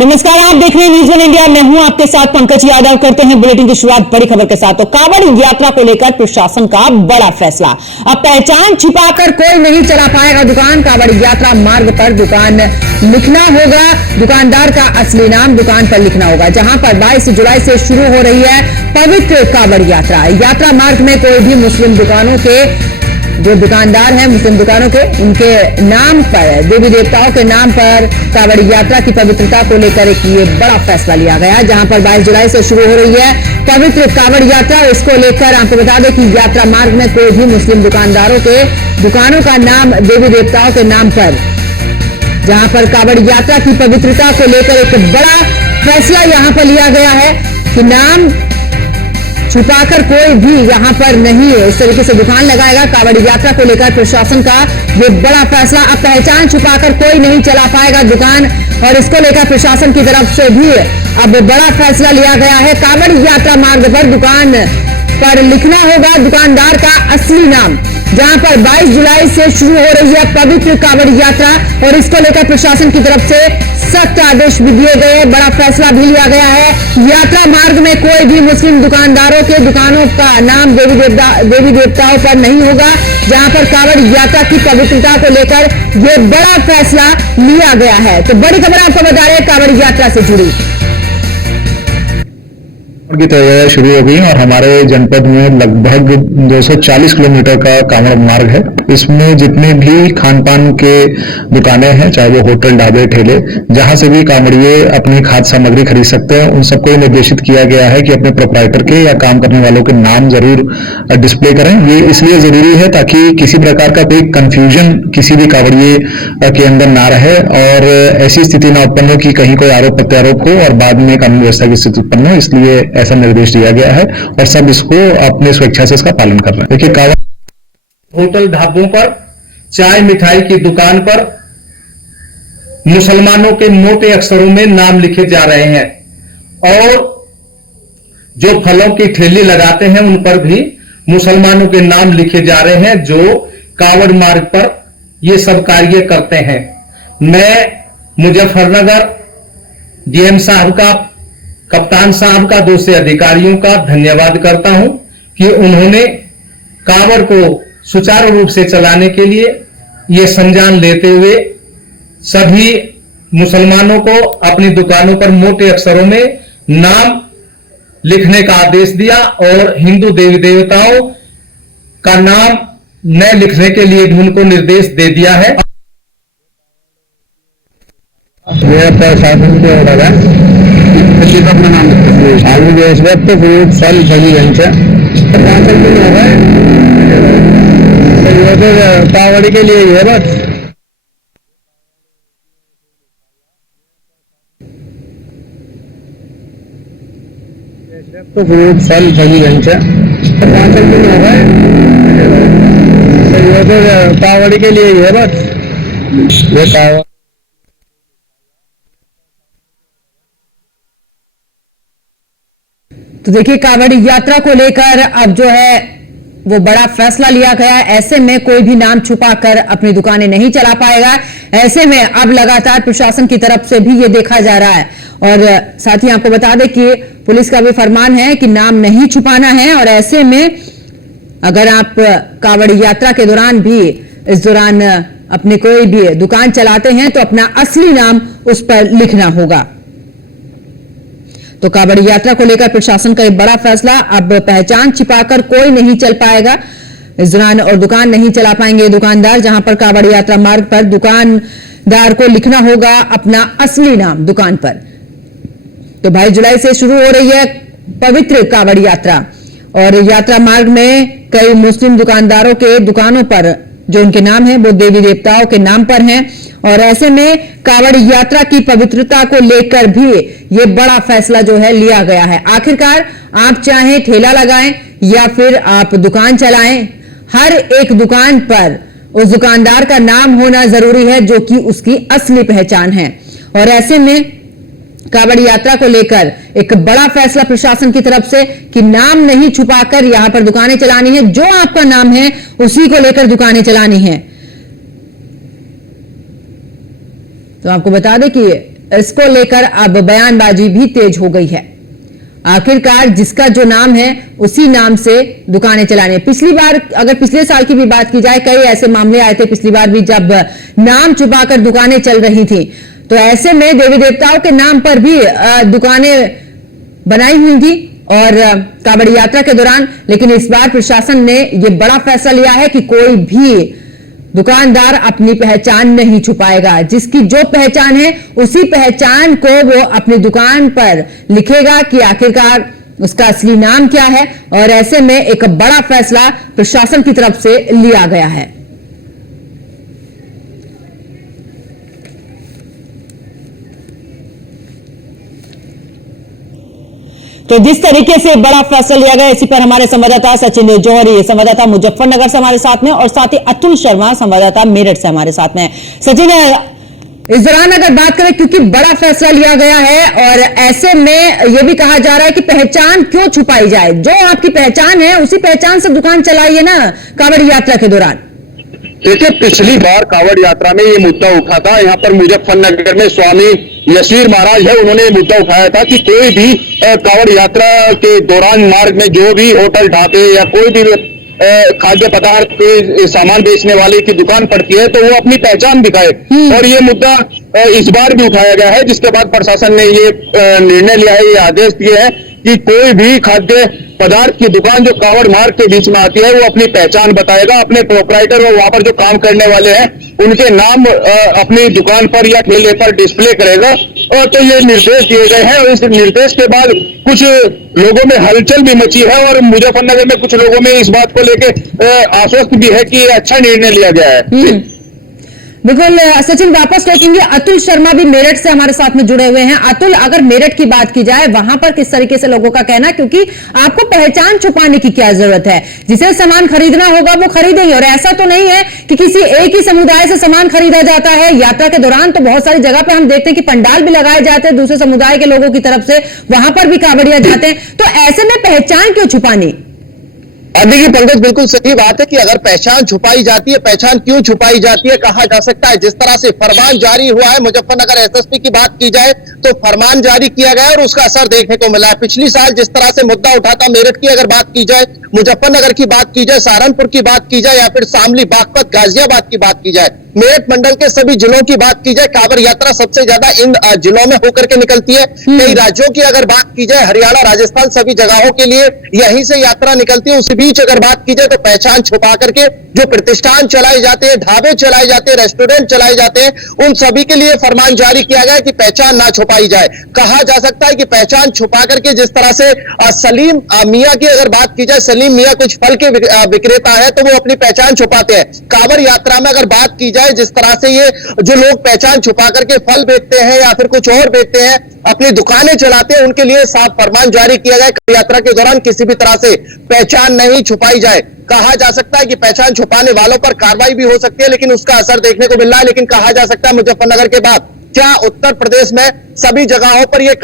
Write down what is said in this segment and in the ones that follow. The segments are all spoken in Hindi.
नमस्कार, आप देख रहे हैं न्यूज़ वन इंडिया। मैं हूं आपके साथ पंकज यादव। करते हैं बुलेटिन की शुरुआत बड़ी खबर के साथ। तो कांवड़ यात्रा को लेकर प्रशासन का बड़ा फैसला। अब पहचान छिपाकर कोई नहीं चला पाएगा दुकान। कांवड़ यात्रा मार्ग पर दुकान लिखना होगा, दुकानदार का असली नाम दुकान पर लिखना होगा। जहां पर 22 जुलाई से शुरू हो रही है पवित्र कांवड़ यात्रा। यात्रा मार्ग में कोई भी मुस्लिम दुकानों के जो दुकानदार हैं, मुस्लिम दुकानों के, उनके नाम पर, देवी देवताओं के नाम पर कांवड़ यात्रा की पवित्रता को लेकर एक ये बड़ा फैसला लिया गया, जहां पर 22 जुलाई से शुरू हो रही है पवित्र कांवड़ यात्रा। इसको लेकर आपको बता दें कि यात्रा मार्ग में कोई भी मुस्लिम दुकानदारों के दुकानों का नाम देवी देवताओं के नाम पर, जहां पर कांवड़ यात्रा की पवित्रता को लेकर एक बड़ा फैसला यहां पर लिया गया है कि नाम छुपाकर कोई भी यहां पर नहीं है इस तरीके से दुकान लगाएगा। कांवड़ यात्रा को लेकर प्रशासन का ये बड़ा फैसला। अब पहचान छुपाकर कोई नहीं चला पाएगा दुकान, और इसको लेकर प्रशासन की तरफ से भी अब बड़ा फैसला लिया गया है। कांवड़ यात्रा मार्ग पर दुकान पर लिखना होगा दुकानदार का असली नाम, जहां पर 22 जुलाई से शुरू हो रही है पवित्र कांवड़ यात्रा, और इसको लेकर प्रशासन की तरफ से सख्त आदेश भी दिए गए, बड़ा फैसला भी लिया गया है। यात्रा मार्ग में कोई भी मुस्लिम दुकानदारों के दुकानों का नाम देवी देवताओं पर नहीं होगा, जहां पर कांवड़ यात्रा की पवित्रता को लेकर यह बड़ा फैसला लिया गया है। तो बड़ी खबर आपको बता रहे हैं कांवड़ यात्रा से जुड़ी की तैयारियां शुरू हो गई और हमारे जनपद में लगभग 240 किलोमीटर का कांवड़ मार्ग है। इसमें जितने भी खान पान के दुकानें हैं, चाहे वो होटल, ढाबे, ठेले, जहां से भी कांवड़िए अपनी खाद्य सामग्री खरीद सकते हैं, उन सबको निर्देशित किया गया है कि अपने प्रोप्राइटर के या काम करने वालों के नाम जरूर डिस्प्ले करें। ये इसलिए जरूरी है ताकि किसी प्रकार का कोई कंफ्यूजन किसी भी कांवड़िए के अंदर ना रहे और ऐसी स्थिति ना उत्पन्न हो कि कहीं कोई आरोप प्रत्यारोप हो और बाद में कानून व्यवस्था की स्थिति उत्पन्न हो। इसलिए ऐसा निर्देश दिया गया है और सब इसको अपने स्वेच्छा से इसका पालन कर रहे हैं। देखिए, कांवड़ होटल, ढाबों पर, चाय मिठाई की दुकान पर मुसलमानों के मोटे अक्षरों में नाम लिखे जा रहे हैं, और जो फलों की ठेली लगाते हैं उन पर भी मुसलमानों के नाम लिखे जा रहे हैं, जो कांवड़ मार्ग पर ये सब कार्य करते हैं। मैं मुजफ्फरनगर डीएम साहब का, कप्तान साहब का, दूसरे अधिकारियों का धन्यवाद करता हूं कि उन्होंने कांवड़ को सुचारू रूप से चलाने के लिए ये संज्ञान लेते हुए सभी मुसलमानों को अपनी दुकानों पर मोटे अक्षरों में नाम लिखने का आदेश दिया, और हिंदू देवी देवताओं का नाम न लिखने के लिए भी उनको निर्देश दे दिया है। अपना नाम आगे इस वक्त तो खूब साल सभी यांच्या कांवड़ी के लिए है बस। तो खूब साल सभी यांच्या कांवड़ी के लिए है बस। ये कांवड़ तो देखिए, कांवड़ यात्रा को लेकर अब जो है वो बड़ा फैसला लिया गया है। ऐसे में कोई भी नाम छुपाकर अपनी दुकानें नहीं चला पाएगा। ऐसे में अब लगातार प्रशासन की तरफ से भी ये देखा जा रहा है, और साथ ही आपको बता दें कि पुलिस का भी फरमान है कि नाम नहीं छुपाना है, और ऐसे में अगर आप कांवड़ यात्रा के दौरान भी इस दौरान अपनी कोई भी दुकान चलाते हैं तो अपना असली नाम उस पर लिखना होगा। तो कांवड़ यात्रा को लेकर प्रशासन का एक बड़ा फैसला। अब पहचान छिपाकर कोई नहीं चल पाएगा इस दौरान, और दुकान नहीं चला पाएंगे दुकानदार, जहां पर कांवड़ यात्रा मार्ग पर दुकानदार को लिखना होगा अपना असली नाम दुकान पर। तो 22 जुलाई से शुरू हो रही है पवित्र कांवड़ यात्रा, और यात्रा मार्ग में कई मुस्लिम दुकानदारों के दुकानों पर जो उनके नाम है वो देवी देवताओं के नाम पर हैं, और ऐसे में कांवड़ यात्रा की पवित्रता को लेकर भी ये बड़ा फैसला जो है लिया गया है। आखिरकार आप चाहे ठेला लगाएं या फिर आप दुकान चलाएं, हर एक दुकान पर उस दुकानदार का नाम होना जरूरी है, जो कि उसकी असली पहचान है। और ऐसे में कांवड़ यात्रा को लेकर एक बड़ा फैसला प्रशासन की तरफ से कि नाम नहीं छुपाकर यहां पर दुकानें चलानी है, जो आपका नाम है उसी को लेकर दुकानें चलानी है। तो आपको बता दें कि इसको लेकर अब बयानबाजी भी तेज हो गई है। आखिरकार जिसका जो नाम है उसी नाम से दुकानें चलाने। पिछली बार अगर पिछले साल की भी बात की जाए, कई ऐसे मामले आए थे पिछली बार भी जब नाम छुपाकर दुकानें चल रही थी। तो ऐसे में देवी देवताओं के नाम पर भी दुकानें बनाई हुई थी और कांवड़ यात्रा के दौरान। लेकिन इस बार प्रशासन ने यह बड़ा फैसला लिया है कि कोई भी दुकानदार अपनी पहचान नहीं छुपाएगा। जिसकी जो पहचान है उसी पहचान को वो अपनी दुकान पर लिखेगा कि आखिरकार उसका असली नाम क्या है। और ऐसे में एक बड़ा फैसला प्रशासन की तरफ से लिया गया है। तो जिस तरीके से बड़ा फैसला लिया गया, इसी पर हमारे संवाददाता सचिन जौहरी संवाददाता मुजफ्फरनगर से हमारे साथ में और साथ ही अतुल शर्मा संवाददाता मेरठ से हमारे साथ में। सचिन, इस दौरान अगर बात करें, क्योंकि बड़ा फैसला लिया गया है और ऐसे में यह भी कहा जा रहा है कि पहचान क्यों छुपाई जाए, जो आपकी पहचान है उसी पहचान से दुकान चलाइए ना कांवड़ यात्रा के दौरान। देखिए, पिछली बार कांवड़ यात्रा में ये मुद्दा उठा था। यहाँ पर मुजफ्फरनगर में स्वामी यशीर महाराज है, उन्होंने ये मुद्दा उठाया था कि कोई भी कांवड़ यात्रा के दौरान मार्ग में जो भी होटल ढाबे या कोई भी खाद्य पदार्थ के सामान बेचने वाले की दुकान पड़ती है तो वो अपनी पहचान दिखाए। और ये मुद्दा इस बार भी उठाया गया है, जिसके बाद प्रशासन ने ये निर्णय लिया है, ये आदेश दिए हैं कि कोई भी खाद्य पदार्थ की दुकान जो कांवड़ मार्ग के बीच में आती है वो अपनी पहचान बताएगा। अपने प्रोपराइटर और वहां पर जो काम करने वाले हैं उनके नाम अपनी दुकान पर या ठेले पर डिस्प्ले करेगा। और तो ये निर्देश दिए गए हैं और इस निर्देश के बाद कुछ लोगों में हलचल भी मची है और मुजफ्फरनगर में कुछ लोगों में इस बात को लेकर आश्वस्त भी है कि अच्छा निर्णय लिया गया है। बिल्कुल सचिन, वापस लौटेंगे। अतुल शर्मा भी मेरठ से हमारे साथ में जुड़े हुए हैं। अतुल, अगर मेरठ की बात की जाए, वहां पर किस तरीके से लोगों का कहना, क्योंकि आपको पहचान छुपाने की क्या जरूरत है, जिसे सामान खरीदना होगा वो खरीदेंगे। और ऐसा तो नहीं है कि किसी एक ही समुदाय से सामान खरीदा जाता है। यात्रा के दौरान तो बहुत सारी जगह पे हम देखते हैं कि पंडाल भी लगाए जाते हैं दूसरे समुदाय के लोगों की तरफ से, वहां पर भी कांवड़िया जाते हैं। तो ऐसे में पहचान क्यों छुपानी? देखिए पंकज, बिल्कुल सही बात है कि अगर पहचान छुपाई जाती है, पहचान क्यों छुपाई जाती है कहा जा सकता है। जिस तरह से फरमान जारी हुआ है, मुजफ्फरनगर एसएसपी की बात की जाए तो फरमान जारी किया गया और उसका असर देखने को मिला है। पिछली साल जिस तरह से मुद्दा उठा था, मेरठ की अगर बात की जाए, मुजफ्फरनगर की बात की जाए, सहारनपुर की बात की जाए या फिर शामली, बागपत, गाजियाबाद की बात की जाए, मेरठ मंडल के सभी जिलों की बात की जाए, कांवड़ यात्रा सबसे ज्यादा इन जिलों में होकर के निकलती है। कई राज्यों की अगर बात की जाए, हरियाणा, राजस्थान, सभी जगहों के लिए यहीं से यात्रा निकलती है। उसी बीच अगर बात की जाए तो पहचान छुपा करके जो प्रतिष्ठान चलाए जाते हैं, ढाबे चलाए जाते हैं, रेस्टोरेंट चलाए जाते हैं, उन सभी के लिए फरमान जारी किया गया कि पहचान ना छुपाई जाए। कहा जा सकता है कि पहचान छुपा करके, जिस तरह से सलीम मियां की अगर बात की जाए, सलीम मियां कुछ फल के विक्रेता है तो वो अपनी पहचान छुपाते हैं। कांवड़ यात्रा में अगर बात की जाए, जिस तरह से ये जो लोग पहचान छुपा करके फल बेचते हैं या फिर कुछ और बेचते हैं, अपनी दुकानें चलाते हैं, उनके लिए साफ फरमान जारी किया गया। यात्रा के दौरान किसी भी तरह से पहचान नहीं छुपाई जाए। कहा जा सकता है कि पहचान छुपाने वालों पर कार्रवाई भी हो सकती है, लेकिन उसका असर देखने को मिल रहा है। लेकिन कहा जा सकता है मुजफ्फरनगर के बाद क्या उत्तर प्रदेश में सभी जगहों पर ये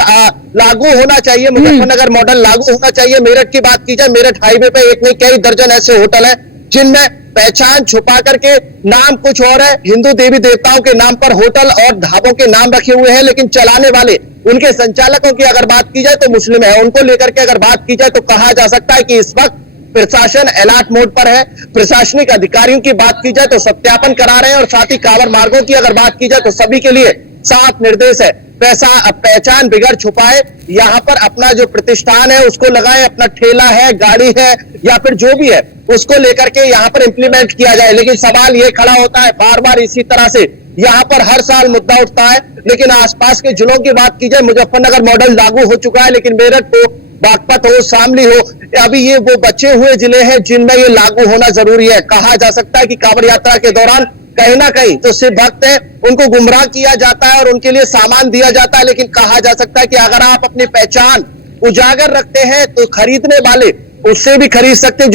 लागू होना चाहिए, मुजफ्फरनगर मॉडल लागू होना चाहिए। मेरठ की बात की जाए, मेरठ हाईवे पे एक नहीं कई दर्जन ऐसे होटल है जिनमें पहचान छुपा करके नाम कुछ और है, हिंदू देवी देवताओं के नाम पर होटल और ढाबों के नाम रखे हुए हैं, लेकिन चलाने वाले उनके संचालकों की अगर बात की जाए तो मुस्लिम है। उनको लेकर के अगर बात की जाए तो कहा जा सकता है कि इस वक्त प्रशासन अलर्ट मोड पर है। प्रशासनिक अधिकारियों की बात की जाए तो सत्यापन करा रहे हैं और साथ ही कांवड़ मार्गों की अगर बात की जाए तो सभी के लिए साफ निर्देश है, पहचान बिगड़ छुपाए, यहाँ पर अपना जो प्रतिष्ठान है उसको लगाए, अपना ठेला है, गाड़ी है या फिर जो भी है उसको लेकर के यहाँ पर इंप्लीमेंट किया जाए। लेकिन सवाल ये खड़ा होता है, बार बार इसी तरह से यहाँ पर हर साल मुद्दा उठता है, लेकिन आसपास के जिलों की बात की जाए, मुजफ्फरनगर मॉडल लागू हो चुका है, लेकिन मेरठ हो, बागपत हो, शामली हो, अभी ये वो बचे हुए जिले हैं जिनमें ये लागू होना जरूरी है। कहा जा सकता है कि कांवड़ यात्रा के दौरान कहीं ना कहीं जो सिर्फ भक्त हैं उनको गुमराह किया जाता है और उनके लिए सामान दिया जाता है, लेकिन कहा जा सकता है कि अगर आप अपनी पहचान उजागर रखते हैं तो खरीदने वाले उससे भी खरीद सकते हैं,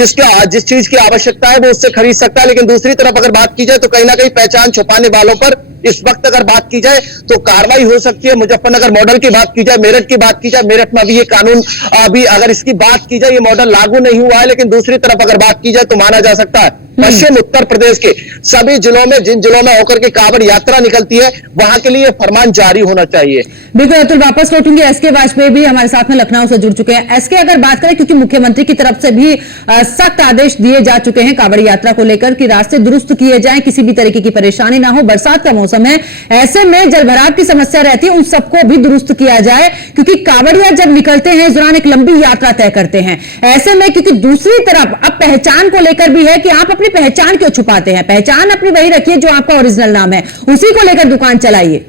जिस चीज की आवश्यकता है वो उससे खरीद सकता है। लेकिन दूसरी तरफ अगर बात की जाए तो कहीं ना कहीं पहचान छुपाने वालों पर इस वक्त अगर बात की जाए तो कार्रवाई हो सकती है। मुजफ्फरनगर मॉडल की बात की जाए, मेरठ की बात की जाए, मेरठ में अभी ये कानून अभी अगर इसकी बात की जाए, ये मॉडल लागू नहीं हुआ है। लेकिन दूसरी तरफ अगर बात की जाए तो माना जा सकता है पश्चिम उत्तर प्रदेश के सभी जिलों में, जिन जिलों में होकर के कांवड़ यात्रा निकलती है, वहां के लिए फरमान जारी होना चाहिए। बिल्कुल अतुल, वापस लौटूंगी। एसके वाजपेयी भी हमारे साथ में लखनऊ से जुड़ चुके हैं। एसके, अगर बात करें, क्योंकि मुख्यमंत्री की तरफ से भी सख्त आदेश दिए जा चुके हैं कांवड़ यात्रा को लेकर कि रास्ते दुरुस्त किए जाएं, किसी भी तरीके की परेशानी ना हो। बरसात का मौसम है, ऐसे में जलभराव की समस्या रहती है, उन सबको भी दुरुस्त किया जाए, क्योंकि कांवड़िया जब निकलते हैं इस दौरान एक लंबी यात्रा तय करते हैं। ऐसे में क्योंकि दूसरी तरफ अब पहचान को लेकर भी है कि आप अपनी पहचान क्यों छुपाते हैं, पहचान अपनी वही रखिए जो आपका ओरिजिनल नाम है, उसी को लेकर दुकान चलाइए।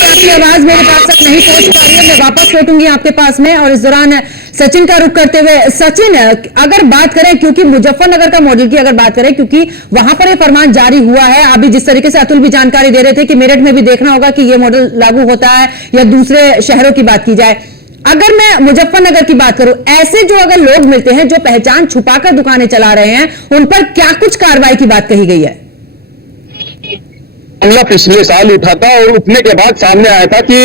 आपकी आवाज मेरे पास तक नहीं पहुंच पा रही है, मैं वापस लौटूंगी आपके पास में। और इस दौरान सचिन का रुख करते हुए, सचिन, अगर बात करें, क्योंकि मुजफ्फरनगर का मॉडल की अगर बात करें, क्योंकि वहां पर ये फरमान जारी हुआ है, अभी जिस तरीके से अतुल भी जानकारी दे रहे थे कि मेरठ में भी देखना होगा कि ये मॉडल लागू होता है या दूसरे शहरों की बात की जाए। अगर मैं मुजफ्फरनगर की बात करूं, ऐसे जो अगर लोग मिलते हैं जो पहचान छुपाकर दुकानें चला रहे हैं, उन पर क्या कुछ कार्रवाई की बात कही गई है? मामला पिछले साल उठा था और उठने के बाद सामने आया था कि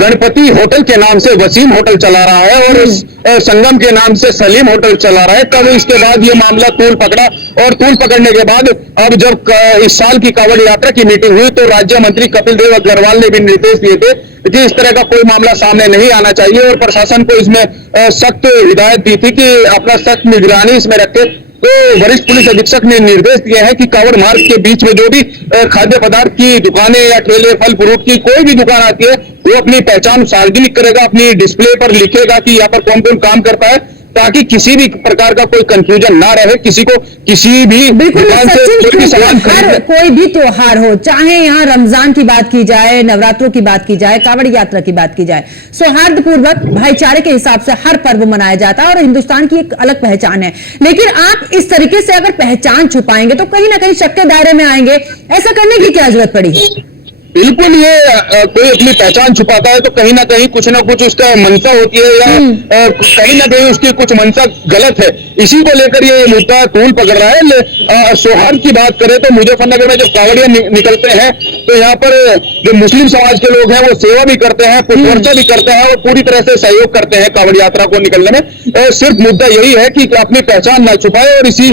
गणपति होटल के नाम से वसीम होटल चला रहा है और संगम के नाम से सलीम होटल चला रहा है। तब इसके बाद ये मामला तूल पकड़ा और तूल पकड़ने के बाद अब जब इस साल की कांवड़ यात्रा की मीटिंग हुई तो राज्य मंत्री कपिल देव अग्रवाल ने भी निर्देश दिए थे कि इस तरह का कोई मामला सामने नहीं आना चाहिए और प्रशासन को इसमें सख्त हिदायत दी थी कि अपना सख्त निगरानी इसमें रखे। तो वरिष्ठ पुलिस अधीक्षक ने निर्देश दिए हैं कि कांवड़ मार्ग के बीच में जो भी खाद्य पदार्थ की दुकानें या ठेले, फल फ्रूट की कोई भी दुकान आती है, वो अपनी पहचान सार्वजनिक करेगा, अपनी डिस्प्ले पर लिखेगा कि यहाँ पर कौन कौन काम करता है, ताकि किसी भी प्रकार का कोई कंफ्यूजन ना रहे, किसी को किसी भी दुकान से कोई सामान खरीदने। कोई भी त्योहार हो, चाहे यहाँ रमजान की बात की जाए, नवरात्रों की बात की जाए, कांवड़ यात्रा की बात की जाए, सौहार्दपूर्वक भाईचारे के हिसाब से हर पर्व मनाया जाता है और हिंदुस्तान की एक अलग पहचान है। लेकिन आप इस तरीके से अगर पहचान छुपाएंगे तो कहीं ना कहीं शक के दायरे में आएंगे। ऐसा करने की क्या जरूरत पड़ी है? बिल्कुल, ये कोई अपनी पहचान छुपाता है तो कहीं ना कहीं कुछ ना कुछ उसका मंशा होती है या कहीं ना कहीं उसकी कुछ मंशा गलत है। इसी को लेकर ये मुद्दा तूल पकड़ रहा है। सौहार्द की बात करें तो मुजफ्फरनगर में जब कांवड़िया निकलते हैं तो यहाँ पर जो मुस्लिम समाज के लोग हैं वो सेवा भी करते हैं, पुष्पवर्चा भी करते हैं और पूरी तरह से सहयोग करते हैं कांवड़ यात्रा को निकलने में। सिर्फ मुद्दा यही है कि अपनी पहचान ना छुपाए और इसी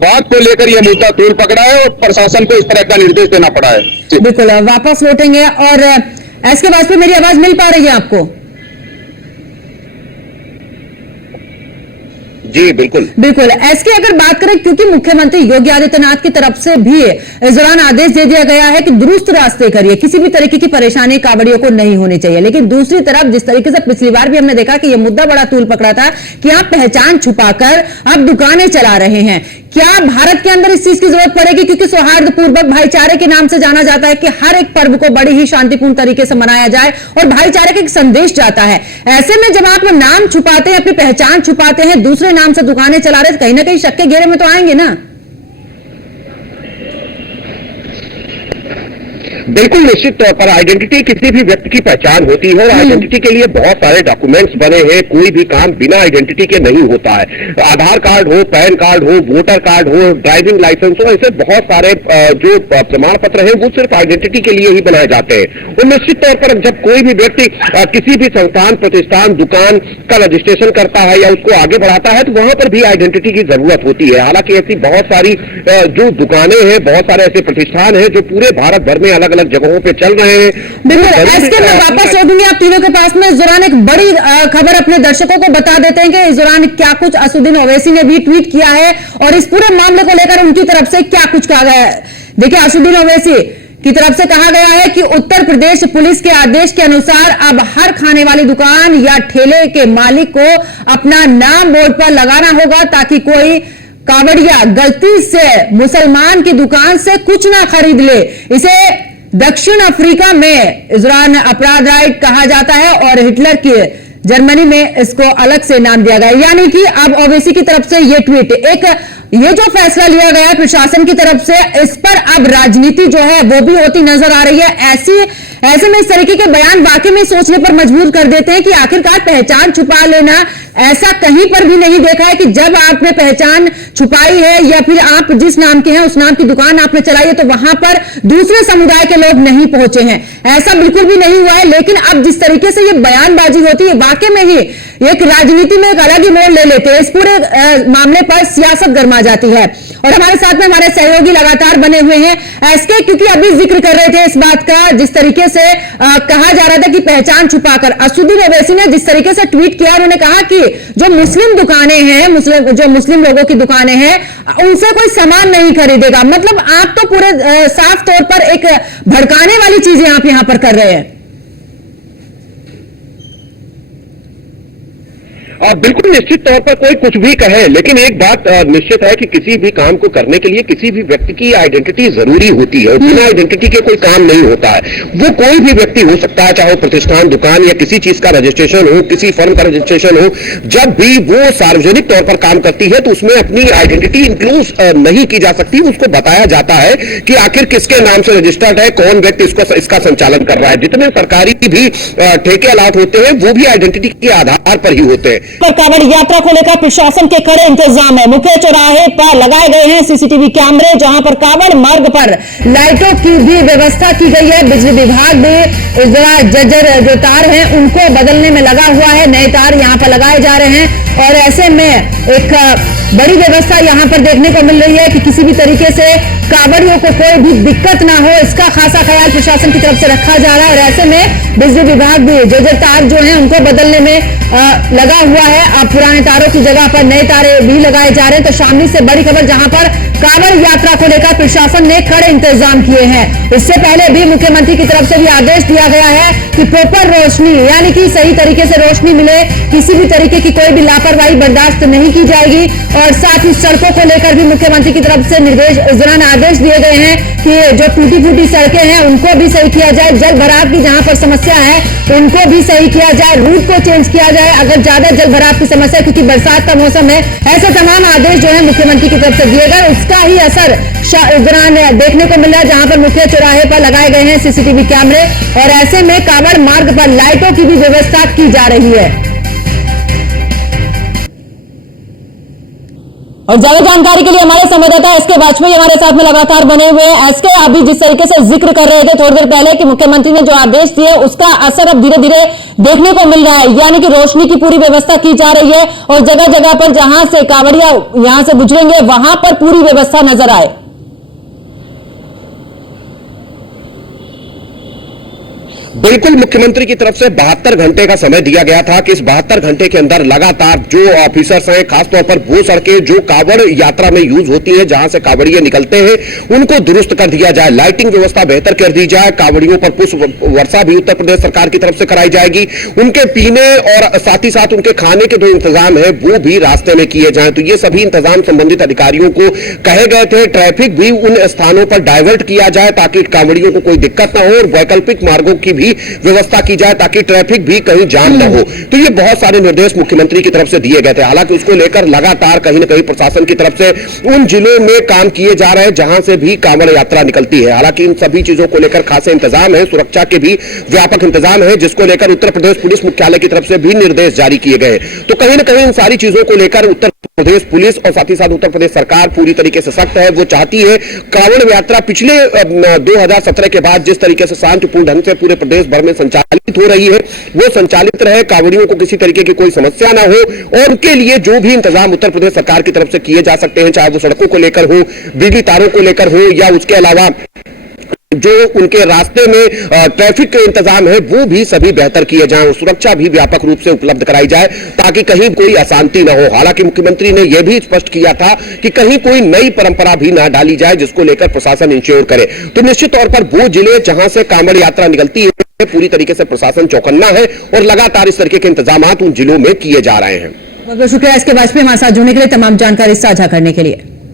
बात को लेकर यह मुद्दा तूल पकड़ा है और प्रशासन को इस तरह का निर्देश देना पड़ा है। बिल्कुल, वापस लौटेंगे। और एसके वाजपेयी, मेरी आवाज मिल पा रही है आपको? जी बिल्कुल बिल्कुल। एसके, अगर बात करें, क्योंकि मुख्यमंत्री योगी आदित्यनाथ की तरफ से भी इस दौरान आदेश दे दिया गया है कि दुरुस्त रास्ते करिए, किसी भी तरीके की परेशानी कांवड़ियों को नहीं होनी चाहिए। लेकिन दूसरी तरफ जिस तरीके से पिछली बार भी हमने देखा कि यह मुद्दा बड़ा तूल पकड़ा था कि आप पहचान छुपाकर अब दुकानें चला रहे हैं, क्या भारत के अंदर इस चीज की जरूरत पड़ेगी? क्योंकि सौहार्दपूर्वक भाईचारे के नाम से जाना जाता है कि हर एक पर्व को बड़ी ही शांतिपूर्ण तरीके से मनाया जाए और भाईचारे का एक संदेश जाता है। ऐसे में जब आप नाम छुपाते हैं, अपनी पहचान छुपाते हैं, दूसरे नाम से दुकानें चला रहे, कहीं ना कहीं शक के घेरे में तो आएंगे ना? बिल्कुल, निश्चित तौर पर आइडेंटिटी किसी भी व्यक्ति की पहचान होती है और आइडेंटिटी के लिए बहुत सारे डॉक्यूमेंट्स बने हैं। कोई भी काम बिना आइडेंटिटी के नहीं होता है। आधार कार्ड हो, पैन कार्ड हो, वोटर कार्ड हो, ड्राइविंग लाइसेंस हो, ऐसे बहुत सारे जो प्रमाण पत्र हैं वो सिर्फ आइडेंटिटी के लिए ही बनाए जाते हैं। और निश्चित तौर पर जब कोई भी व्यक्ति किसी भी संस्थान, प्रतिष्ठान, दुकान का रजिस्ट्रेशन करता है या उसको आगे बढ़ाता है तो वहां पर भी आइडेंटिटी की जरूरत होती है। हालांकि ऐसी बहुत सारी जो दुकानें हैं, बहुत सारे ऐसे प्रतिष्ठान हैं जो पूरे भारत भर में अलग अलग जगहों पे चल रहे हैं। बिल्कुल, एसके, मैं वापस लौटूंगी आप तीनों के पास में। इस दौरान एक बड़ी खबर अपने दर्शकों को बता देते हैं कि इस दौरान क्या कुछ असुद्दीन ओवैसी ने भी ट्वीट किया है और इस पूरे मामले को लेकर उनकी तरफ से क्या कुछ कहा गया है। देखिए, असुद्दीन ओवैसी की तरफ से कहा गया है कि उत्तर प्रदेश पुलिस के आदेश के अनुसार अब हर खाने वाली दुकान या ठेले के मालिक को अपना नाम बोर्ड पर लगाना होगा ताकि कोई कांवड़िया गलती से मुसलमान की दुकान से कुछ ना खरीद ले। इसे दक्षिण अफ्रीका में इस दौरान अपराध राइट कहा जाता है और हिटलर की जर्मनी में इसको अलग से नाम दिया गया। यानी कि अब ओवैसी की तरफ से ये ट्वीट, ये जो फैसला लिया गया प्रशासन की तरफ से, इस पर अब राजनीति जो है वो भी होती नजर आ रही है। ऐसे में इस तरीके के बयान वाकई में सोचने पर मजबूर कर देते हैं कि आखिरकार पहचान छुपा लेना, ऐसा कहीं पर भी नहीं देखा है कि जब आपने पहचान छुपाई है या फिर आप जिस नाम के हैं उस नाम की दुकान आपने चलाई है तो वहां पर दूसरे समुदाय के लोग नहीं पहुंचे हैं, ऐसा बिल्कुल भी नहीं हुआ है। लेकिन अब जिस तरीके से ये बयानबाजी होती है, वाकई में ही एक राजनीति में एक अलग ही मोड़ ले लेते हैं। इस पूरे मामले पर सियासत गरमा जाती है। और हमारे साथ में हमारे सहयोगी लगातार बने हुए हैं एसके, क्योंकि अभी जिक्र कर रहे थे इस बात का, जिस तरीके से कहा जा रहा था कि पहचान छुपाकर असदुद्दीन ओवैसी ने जिस तरीके से ट्वीट किया, उन्होंने कहा कि जो मुस्लिम दुकानें हैं, जो मुस्लिम लोगों की दुकानें हैं, उनसे कोई सामान नहीं खरीदेगा। मतलब आप तो पूरे साफ तौर पर एक भड़काने वाली चीजें आप यहां पर कर रहे हैं। बिल्कुल निश्चित तौर पर कोई कुछ भी कहे, लेकिन एक बात निश्चित है कि किसी भी काम को करने के लिए किसी भी व्यक्ति की आइडेंटिटी जरूरी होती है। बिना आइडेंटिटी के कोई काम नहीं होता है। वो कोई भी व्यक्ति हो सकता है, चाहे प्रतिष्ठान, दुकान या किसी चीज का रजिस्ट्रेशन हो, किसी फर्म का रजिस्ट्रेशन हो। जब भी वो सार्वजनिक तौर पर काम करती है तो उसमें अपनी आइडेंटिटी इंक्लूड नहीं की जा सकती। उसको बताया जाता है कि आखिर किसके नाम से रजिस्टर्ड है, कौन व्यक्ति इसका संचालन कर रहा है। जितने सरकारी भी ठेके अलाट होते हैं वो भी आइडेंटिटी के आधार पर ही होते हैं। पर कांवड़ यात्रा को लेकर प्रशासन के कड़े इंतजाम है। मुख्य चौराहे पर लगाए गए हैं सीसीटीवी कैमरे, जहां पर कांवड़ मार्ग पर लाइटों की भी व्यवस्था की गई है। बिजली विभाग भी जर्जर जो तार हैं उनको बदलने में लगा हुआ है, नए तार यहां पर लगाए जा रहे हैं। और ऐसे में एक बड़ी व्यवस्था यहां पर देखने को मिल रही है कि किसी भी तरीके से कांवड़ियों को कोई भी दिक्कत ना हो, इसका खासा ख्याल प्रशासन की तरफ से रखा जा रहा है। और ऐसे में बिजली विभाग भी जर्जर तार जो हैं उनको बदलने में लगा हुआ है। अब पुराने तारों की जगह पर नए तारे भी लगाए जा रहे हैं। तो शामली से बड़ी खबर, जहां पर कांवड़ यात्रा को लेकर प्रशासन ने कड़े इंतजाम किए हैं। इससे पहले भी मुख्यमंत्री की तरफ से भी आदेश दिया गया है कि प्रॉपर रोशनी, यानी कि सही तरीके से रोशनी मिले, किसी भी तरीके की कोई भी लापरवाही बर्दाश्त नहीं की जाएगी। और साथ ही सड़कों को लेकर भी मुख्यमंत्री की तरफ से निर्देश, इस दौरान आदेश दिए गए हैं कि जो टूटी फूटी सड़कें हैं उनको भी सही किया जाए, जल भराव की जहां पर समस्या है उनको भी सही किया जाए, रूट को चेंज किया जाए अगर ज्यादा जल भराव की समस्या, क्योंकि बरसात का मौसम है। ऐसे तमाम आदेश जो है मुख्यमंत्री की तरफ से दिए गए, उसका ही असर इस दौरान देखने को मिला, जहां पर मुख्य चौराहे पर लगाए गए हैं सीसीटीवी कैमरे। और ऐसे में कांवड़ मार्ग पर लाइटों की भी व्यवस्था की जा रही है। और ज्यादा जानकारी के लिए हमारे संवाददाता एसके वाजपेयी हमारे साथ में लगातार बने हुए हैं। एसके, अभी जिस तरीके से जिक्र कर रहे थे थोड़ी देर पहले कि मुख्यमंत्री ने जो आदेश दिए उसका असर अब धीरे धीरे देखने को मिल रहा है, यानी कि रोशनी की पूरी व्यवस्था की जा रही है और जगह जगह पर जहां से कांवड़िया यहां से गुजरेंगे वहां पर पूरी व्यवस्था नजर आए। बिल्कुल, मुख्यमंत्री की तरफ से 72 घंटे का समय दिया गया था कि इस 72 घंटे के अंदर लगातार जो ऑफिसर्स हैं, खासतौर पर वो सड़कें जो कांवड़ यात्रा में यूज होती हैं, जहां से कांवड़िए निकलते हैं, उनको दुरुस्त कर दिया जाए, लाइटिंग व्यवस्था बेहतर कर दी जाए, कांवड़ियों पर पुष्प वर्षा भी उत्तर प्रदेश सरकार की तरफ से कराई जाएगी, उनके पीने और साथ ही साथ उनके खाने के जो इंतजाम है वो भी रास्ते में किए जाए। तो ये सभी इंतजाम संबंधित अधिकारियों को कहे गए थे। ट्रैफिक भी उन स्थानों पर डाइवर्ट किया जाए ताकि कांवड़ियों को कोई दिक्कत ना हो, और वैकल्पिक मार्गों की भी व्यवस्था की जाए ताकि ट्रैफिक भी कहीं जाम न हो। तो ये बहुत सारे निर्देश मुख्यमंत्री की तरफ से दिए गए थे। हालांकि उसको लेकर लगातार कहीं न कहीं प्रशासन की तरफ से उन जिलों में काम किए जा रहे हैं जहां से भी कांवड़ यात्रा निकलती है। हालांकि इन सभी चीजों को लेकर खासे इंतजाम है, सुरक्षा के भी व्यापक इंतजाम है, जिसको लेकर उत्तर प्रदेश पुलिस मुख्यालय की तरफ से भी निर्देश जारी किए गए। तो कहीं न कहीं इन सारी चीजों को लेकर उत्तर प्रदेश पुलिस और साथ ही साथ उत्तर प्रदेश सरकार पूरी तरीके से सख्त है। वो चाहती है कांवड़ यात्रा पिछले 2017 के बाद जिस तरीके से शांतिपूर्ण ढंग से पूरे प्रदेश भर में संचालित हो रही है वो संचालित रहे, कांवड़ियों को किसी तरीके की कोई समस्या ना हो, और उनके लिए जो भी इंतजाम उत्तर प्रदेश सरकार की तरफ से किए जा सकते हैं, चाहे वो सड़कों को लेकर हो, बिजली तारों को लेकर हो, या उसके अलावा जो उनके रास्ते में ट्रैफिक के इंतजाम है वो भी सभी बेहतर किए जाएं, सुरक्षा भी व्यापक रूप से उपलब्ध कराई जाए ताकि कहीं कोई अशांति न हो। हालांकि मुख्यमंत्री ने यह भी स्पष्ट किया था कि कहीं कोई नई परंपरा भी ना डाली जाए जिसको लेकर प्रशासन इंश्योर करे। तो निश्चित तौर पर वो जिले जहां से कांवड़ यात्रा निकलती है पूरी तरीके से प्रशासन चौकन्ना है और लगातार इस तरीके के इंतजाम उन जिलों में किए जा रहे हैं। बहुत बहुत शुक्रिया एसके वाजपेयी हमारे साथ जुड़ने के लिए, तमाम जानकारी साझा करने के लिए।